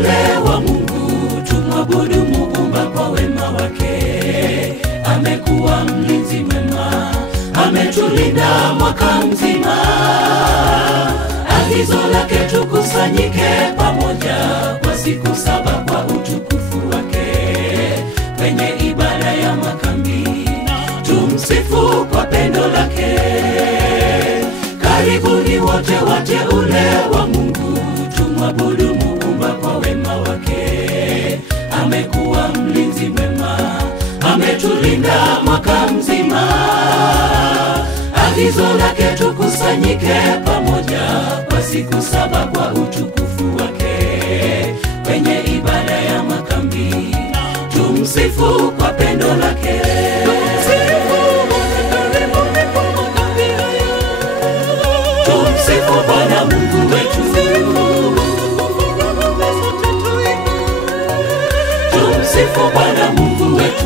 wateule wa Mungu, tumwabudu Muumba kwa wema wake. Amekuwa mlinzi mwema, ametulinda mwaka mzima. Agizo lake tukusanyike pamoja kwa siku 7 kwa utukufu wake. Kwenye ibada ya makambi tumsifu kwa pendo lake. Karibuni wote wateule wa Mungu, tumwabudu Muumba kwa wema wake. Amekuwa mlinzi mwema, ametulinda mwaka mzima. Agizo lake tukusanyike pamoja kwa siku 7 kwa utukufu wake. Kwenye ibada ya makambi tumsifu kwa pendo lake. Tumsifu Bwana Mungu wetu. Tumsifu Bwana Mungu wetu.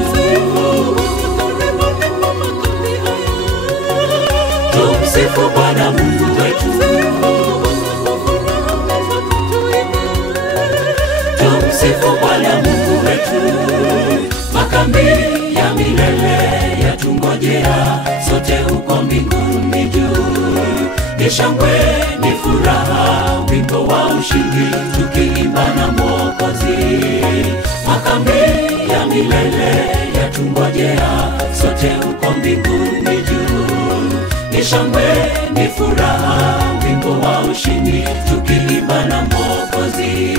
Tumsifu Bwana Mungu wetu. Tumsifu Bwana Mungu wetu. Makambi ya milele yatungojea, sote huko mbinguni juu. Ni shangwe, ni furaha, wimbo wa ushindi, tukiimba na Mwokozi. Makambi ya milele yatungojea, sote huko mbinguni juu. Ni shangwe, ni furaha, wimbo wa ushindi, tukiimba na Mwokozi.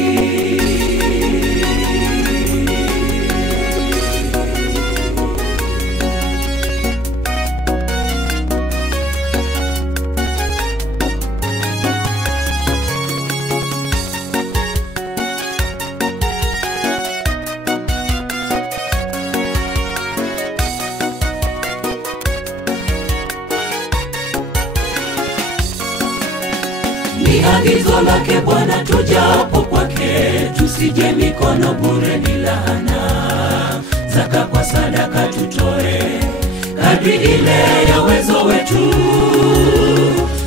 Ni agizo lake Bwana tujapo kwake, tusije mikono bure, ni laana. Zaka kwa sadaka tutoe, kadri ile ya uwezo wetu,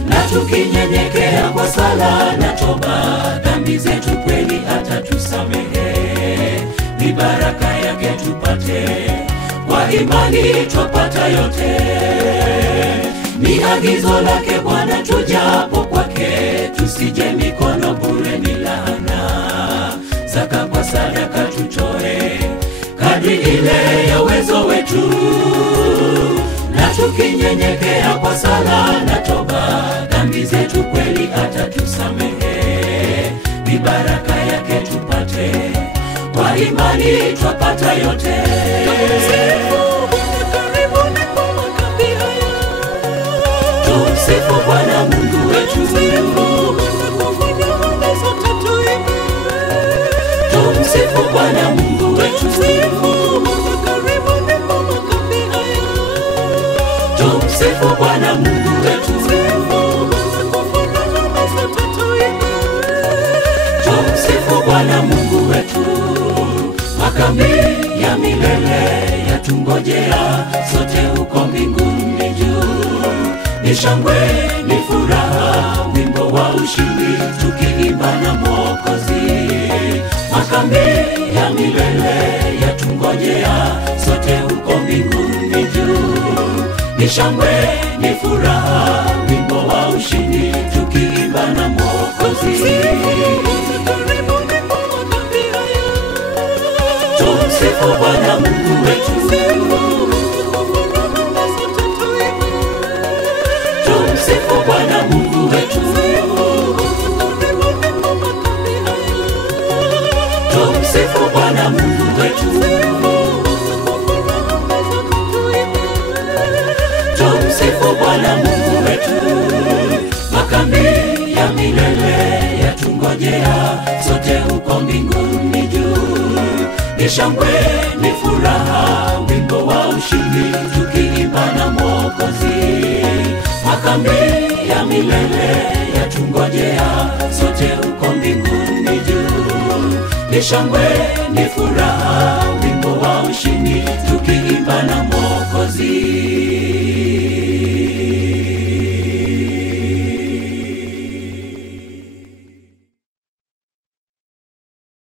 na tukinyenyekea kwa sala na toba, dhambi zetu kweli atatusamehe. Ni baraka yake tupate, kwa imani twapata yote. Ni agizo lake Bwana tujapo kwake, tusije mikono bure, ni laana. Zaka kwa sadaka tutoe, kadri ile ya uwezo wetu, na tukinyenyekea kwa sala na toba, dhambi zetu kweli atatusamehe. Ni baraka yake tupate, kwa imani twapata yote. Tumsifu Bwana Mungu wetu. Tumsifu Bwana Mungu wetu. Tumsifu Bwana Mungu wetu. Tumsifu Bwana Mungu wetu. Makambi ya milele yatungojea, sote huko mbinguni juu. Ni shangwe, ni furaha, wimbo wa ushindi, tukiimba na Mwokozi. Makambi ya milele yatungojea, sote huko mbinguni juu. Ni shangwe, ni furaha, wimbo wa ushindi, tukiimba na Mwokozi. Tumsifu Bwana Mungu wetu. Tumsifu Bwana Mungu wetu. Tumsifu Bwana Mungu wetu. Tumsifu Bwana Mungu wetu. Makambi ya milele yatungojea, sote huko mbinguni juu. Ni shangwe, ni furaha, wimbo wa ushindi, tukiimba na Mwokozi. Makambi ya milele yatungojea, sote huko mbinguni juu. Ni shangwe, ni furaha, wimbo wa ushindi, tukiimba na Mwokozi.